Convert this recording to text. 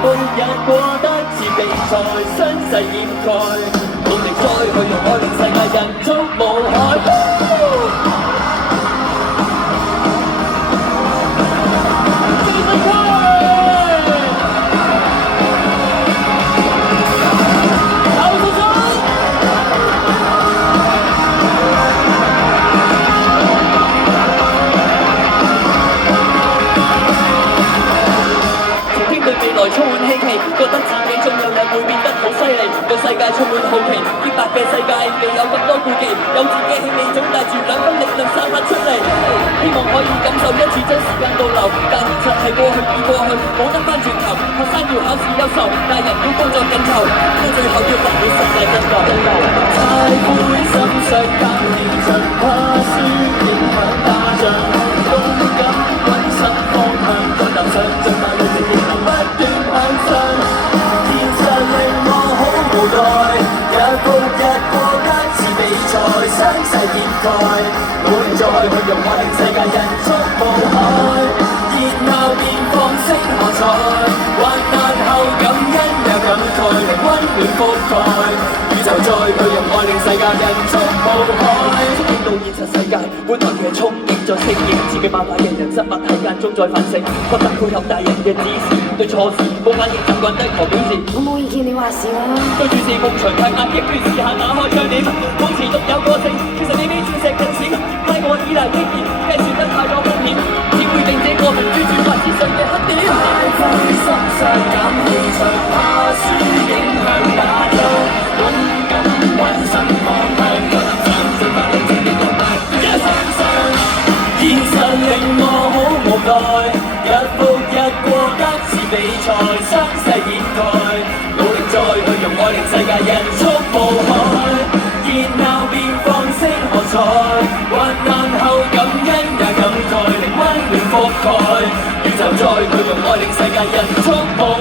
步也過得似比賽，聲勢掩蓋，努力再去用愛令世界人畜無害。充滿希冀，覺得自己終有日會變得好犀利，對世界充滿好奇，潔白嘅世界未有咁多顧忌，有自己氣味總帶住兩分力量散發出嚟，希望可以感受一次將時間倒流，但現實係過去已過去，冇得翻轉頭，學生要考試憂愁，大人要工作緊湊，到最後要發表世界真流，太灰心想減氣盡，怕輸影響打仗，勇敢揾新方向，再踏上最大路程亦能不斷向上，現實令我好無奈，日復日過得似比賽，聲勢掩蓋，努力再去用愛令世界人畜無害，然後便放聲喝彩，患難後感恩也感慨，令溫暖覆蓋，宇宙再去用愛令世界人畜無害，見到現實世界本來嘅憧憬在適應，自己漫畫嘅人生物喺間中再反省，不得配合大人嘅指示，對錯事冇反應習慣低頭表示，我冇意見你話事啦。對住是夢長太壓抑，於試下打開窗簾，保持獨有個性，其實你比鑽石更閃，拉我依賴經驗，計算得太多風險，只會令這個民主轉發紙上嘅黑點。太灰心傷減氣場，怕輸影響打仗，勇敢揾新方向，再踏上進化歷程的路邁，一相信現實令我好無奈，日復日過得似比賽，聲勢掩蓋，努力再去用愛令世界人畜無害，然後便放聲喝彩，患難後感恩也感慨，令溫暖覆蓋，宇宙再去用愛令世界人畜無害。